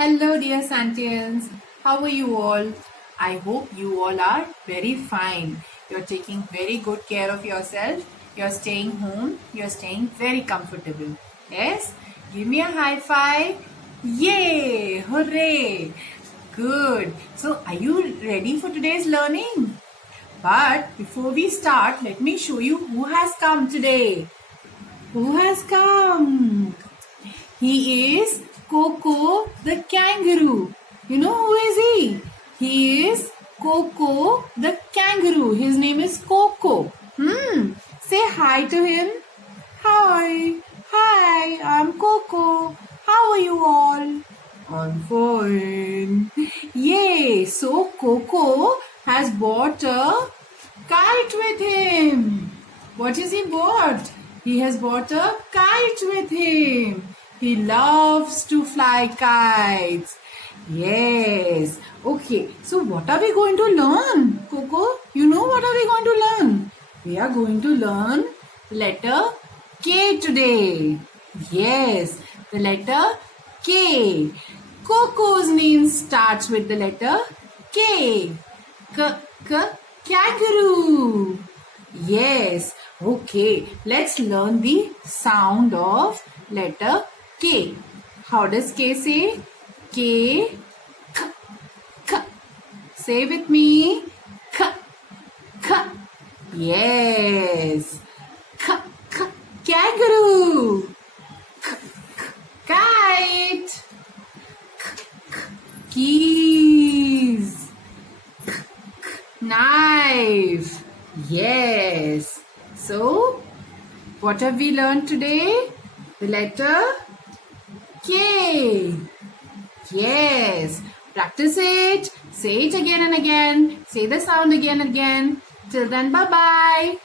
Hello dear Santians, how are you all? I hope you all are very fine. You're taking very good care of yourself. You're staying home. You're staying very comfortable. Yes? Give me a high five. Yay! Hooray! Good. So are you ready for today's learning? But before we start, let me show you who has come today. Who has come? He is Coco the kangaroo. You know who is he? He is Coco the kangaroo. His name is Coco. Say hi to him. Hi. Hi, I'm Coco. How are you all? I'm fine. Yay! So Coco has bought a kite with him. What has he bought? He has bought a kite with him. He loves to fly kites. Yes. Okay. So what are we going to learn, Coco? You know what are we going to learn? We are going to learn letter K today. Yes. The letter K. Coco's name starts with the letter K. Kangaroo. Yes. Okay. Let's learn the sound of letter K. How does K say? K. K. Say with me. K. K. Yes. K. K. Kangaroo. K. K. Kite. K. K. Keys. K. K. Knife. Yes. So, what have we learned today? The letter K. Yes. Practice it. Say it again and again. Say the sound again and again. Till then, bye-bye.